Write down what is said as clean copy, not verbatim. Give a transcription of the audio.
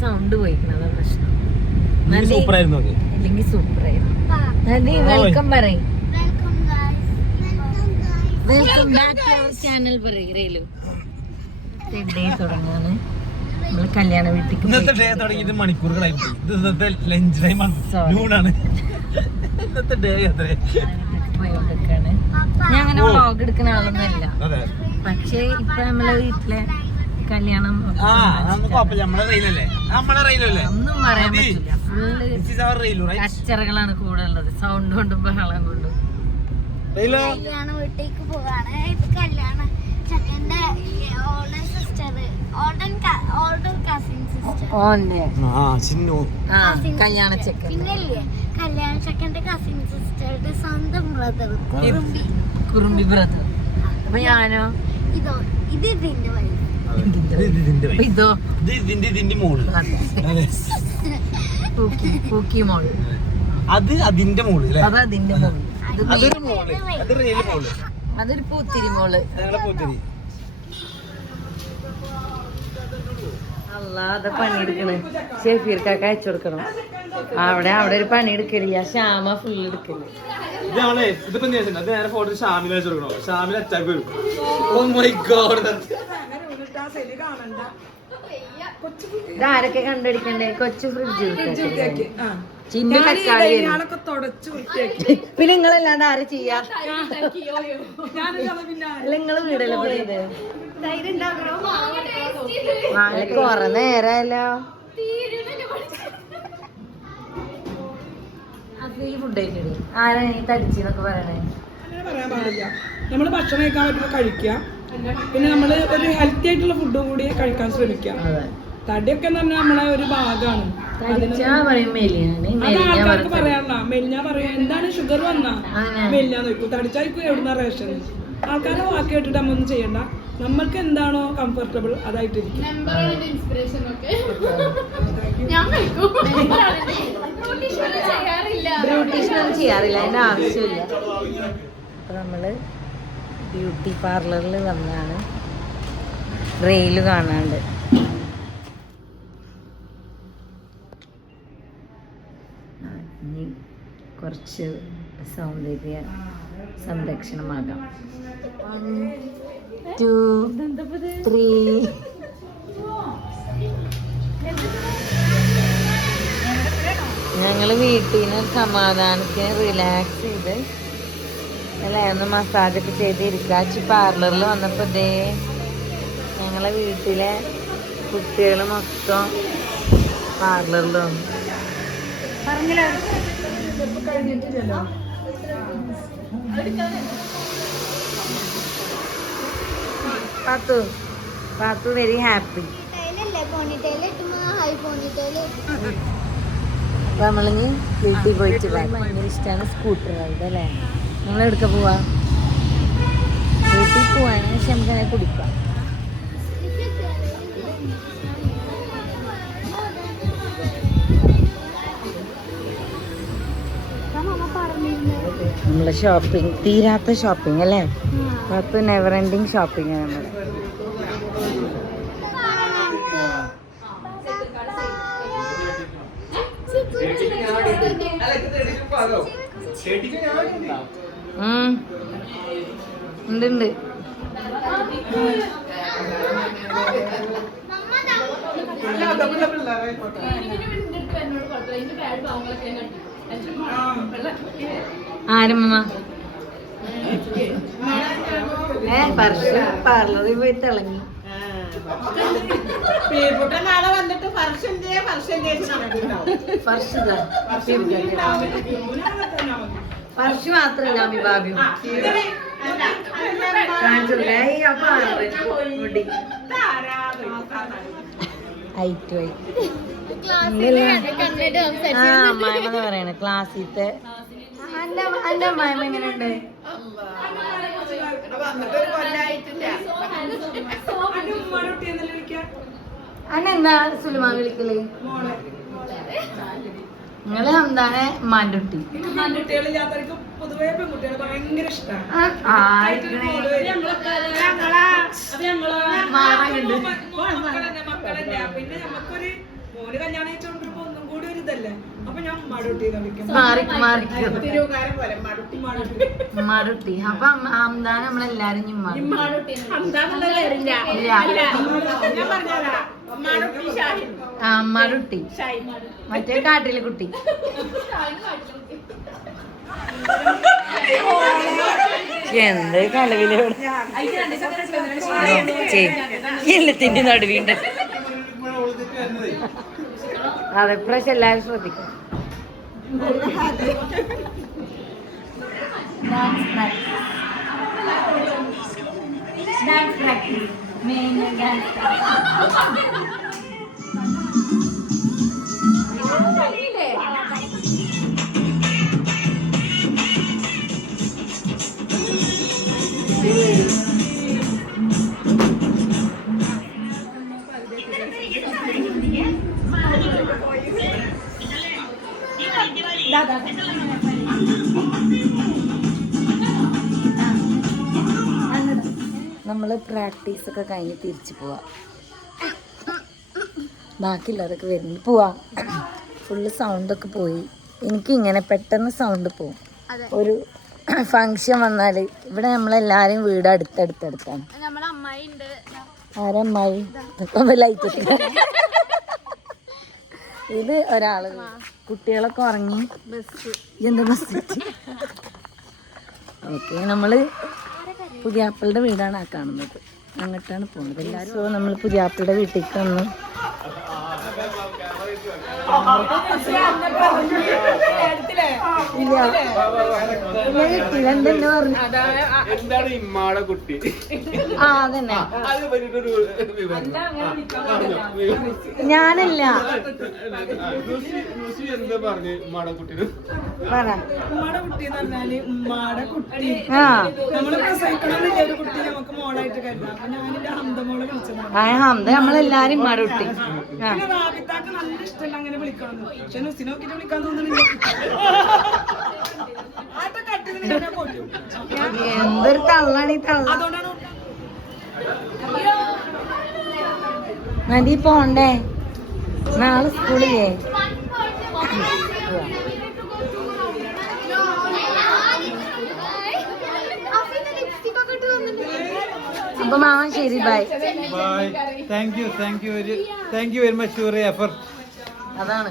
Sound പോയിക്കണത് പ്രശ്നം. അല്ലെങ്കിൽ സൂപ്പറായിരുന്നു. നന്ദി വെൽക്കം പറയും. Welcome back to our channel പറയും. റേലു ഡേ തുടങ്ങാണ്. നമ്മള് കല്യാണ വീട്ടിലേക്ക് ഇന്നത്തെ ഡേ തുടങ്ങിയിട്ട് മണിക്കൂറുകളായി. ഇന്നത്തെ ലഞ്ച് ടൈമാണ്, ലൂണാണ് ഇന്നത്തെ ഡേ. പോയോണ്ടിരിക്കാണ്. ഞാൻ അങ്ങനെ വ്ളോഗ് എടുക്കുന്ന ആളൊന്നുമല്ല, പക്ഷേ ഇപ്പൊ നമ്മളെ വീട്ടിലെ കല്യാണം ഒന്നും പറയാൻ പറ്റില്ല. ഫുള്ള് കച്ചറകളാണ് കൂടെ ഉള്ളത്. സൗണ്ട് കൊണ്ടും ബഹളം കൊണ്ടും. കല്യാണ വീട്ടിലേക്ക് പോവാണ്. ഇത് കല്യാണ ചെക്കന്റെ older sister, older cousin sister, കല്യാണ ചെക്കൻ. പിന്നല്ലേ കല്യാണ ചെക്കന്റെ കസിൻ സിസ്റ്ററുടെ സ്വന്തം ബ്രദർ കുറുമ്പി ബ്രദർ. അപ്പൊ ഞാനോ ഇത് ഇതിന്റെ വഴി. ഇതോ ഇതിന്റെ മോള്, പൂക്കി മോള്. അത് അതിന്റെ മോള്, അത് അതിന്റെ മോള്. അതൊരു മോള്, അതൊരു റിയൽ മോള്, അതൊരു പൂത്തിരി മോള്. ഞങ്ങളെ പൂത്തിരി. അല്ലാതെ പണിയെടുക്കണ്. ഷെഫീർക്കൊക്കെ അയച്ചു കൊടുക്കണം. അവിടെ ഒരു പണി എടുക്കലില്ല. ശ്യാമ ഫുള്ള് എടുക്കല്. ഇതാരൊക്കെ കണ്ടുപിടിക്കണ്ടേ? കൊച്ചു ഫ്രിഡ്ജ് ചിന്നു തക്കാളി. പിന്നെ നിങ്ങളല്ലാണ്ട് ആര് ചെയ്യാ? നിങ്ങള് വീടല്ലേ പോയത്? കൊറേ നേരല്ലോ. ഈ ഫുഡ് കഴിക്കണേ ആരാ ഈ തടിച്ചെന്നൊക്കെ പറയണേ? പറയാൻ പാടില്ല. നമ്മള് ഭക്ഷണം കഴിക്കാൻ പറ്റുമ്പോൾ കഴിക്കുക. പിന്നെ നമ്മള് ഒരു ഹെൽത്തി ആയിട്ടുള്ള ഫുഡും കൂടി കഴിക്കാൻ ശ്രമിക്കുക. തടിയൊക്കെ എന്ന് പറഞ്ഞാൽ നമ്മളെ ഒരു ഭാഗമാണ്. ആൾക്കാർക്ക് പറയാറില്ല. മെലിഞ്ഞ പറയാ എന്താണ് ഷുഗർ വന്നാ മെലിഞ്ഞാന്ന് നോക്കൂ. തടിച്ചായിരിക്കും എവിടുന്ന റേഷൻ. ആൾക്കാരെ വാക്ക് കേട്ടിട്ട് നമ്മ ഒന്നും ചെയ്യണ്ട. നമ്മൾക്ക് എന്താണോ കംഫർട്ടബിൾ അതായിട്ടിരിക്കും. ബ്യൂട്ടീഷ്യനൊന്നും ചെയ്യാറില്ല, അതിന്റെ ആവശ്യമില്ല. അപ്പൊ നമ്മള് ബ്യൂട്ടി പാർലറിൽ വന്നാണ്. റെയില് കാണാണ്ട്. ഇനി കുറച്ച് സൗന്ദര്യ സംരക്ഷണമാകാം. 1 2 3. ഞങ്ങള് വീട്ടിൽ നിന്ന് സമാധാനത്തിന് റിലാക്സ് ചെയ്ത് അല്ലേ ഒന്ന് മസാജൊക്കെ ചെയ്തിരിക്കുക. പാർലറിൽ വന്നപ്പോ ദേ ഞങ്ങളെ വീട്ടിലെ കുട്ടികൾ മൊത്തം പാർലറിൽ വന്നു. പാത്തു വെരി ഹാപ്പി. അപ്പൊ നമ്മളിനി വീട്ടിൽ പോയിട്ട് ഭയങ്കര ഇഷ്ടമാണ് സ്കൂട്ടർ റൈഡ് അല്ലേ? നമ്മളെടുക്ക പോവാ? വീട്ടിൽ പോവാണ്, പക്ഷെ നമുക്കങ്ങനെ കുടിക്കാം. നമ്മളെ ഷോപ്പിംഗ് തീരാത്ത ഷോപ്പിംഗ് അല്ലേ? പത്ത് നെവർ എൻഡിങ് ഷോപ്പിംഗ് ആണ് നമ്മുടെ. ഉണ്ട് ആരമ്മ പാർലറിൽ പോയി തിളങ്ങി. ഫർഷ് മാത്രല്ല അമിബാബിയും അമ്മായിമെന്ന് പറയണ ക്ലാസ്സിത്തെ. എന്റെ അമ്മായിമ്മ എങ്ങനെയുണ്ട്? അന്നെന്താ സുലമാ വിളിക്കല്? നിങ്ങള് ഹംദാനെ മാൻകുട്ടി. പൊതുവെ പെൺകുട്ടികൾ ഭയങ്കര ഇഷ്ടമാണ്. പിന്നെ നമുക്കൊരു ഓന് കല്യാണം കഴിച്ചോണ്ടിരിക്കുമ്പോ ഒന്നും കൂടി ഒരു ഇതല്ലേ. അപ്പൊ ഞാൻ ഉമ്മാടുട്ടി കളിക്കും. മറുട്ടി. അപ്പൊ ഹംദാൻ നമ്മളെല്ലാരും മറുട്ടി, മറ്റേ കാട്ടിലെ കുട്ടി. എന്ത് കലവിലോട് എല്ലാത്തിന്റെ നടുവിണ്ട്. അതെ, പ്രാവശ്യം എല്ലാരും ശ്രദ്ധിക്കും. നമ്മൾ പ്രാക്ടീസൊക്കെ കഴിഞ്ഞ് തിരിച്ചു പോവാം. ബാക്കിയുള്ളതൊക്കെ വരുന്നു പോവാം. ഫുള്ള് സൗണ്ടൊക്കെ പോയി. എനിക്കിങ്ങനെ പെട്ടെന്ന് സൗണ്ട് പോവും. ഒരു ഫങ്ഷൻ വന്നാൽ ഇവിടെ നമ്മളെല്ലാവരും വീട് അടുത്തടുത്താണ്. ആരമ്മായി ലൈറ്റ് ഇത് ഒരാള്. കുട്ടികളൊക്കെ ഉറങ്ങി. എന്താ ബസ്? ഓക്കെ, നമ്മള് പുതിയാപ്പിളുടെ വീടാണ് ആ കാണുന്നത്. അങ്ങോട്ടാണ് പോകുന്നത് എല്ലാവരും. സോ നമ്മൾ പുതിയാപ്പിളുടെ വീട്ടിലേക്ക് വന്നു. ഞാനല്ല ഹംദ നമ്മളെല്ലാരും ഉമ്മാടെ കുട്ടി. എന്തൊരു തള്ളാണ് ഈ തള്ള. മതി പോണ്ടേ, നാളെ സ്കൂളിലേ. അപ്പൊ മാമ ശരി, bye. Thank you very much for your effort. അതാണ്.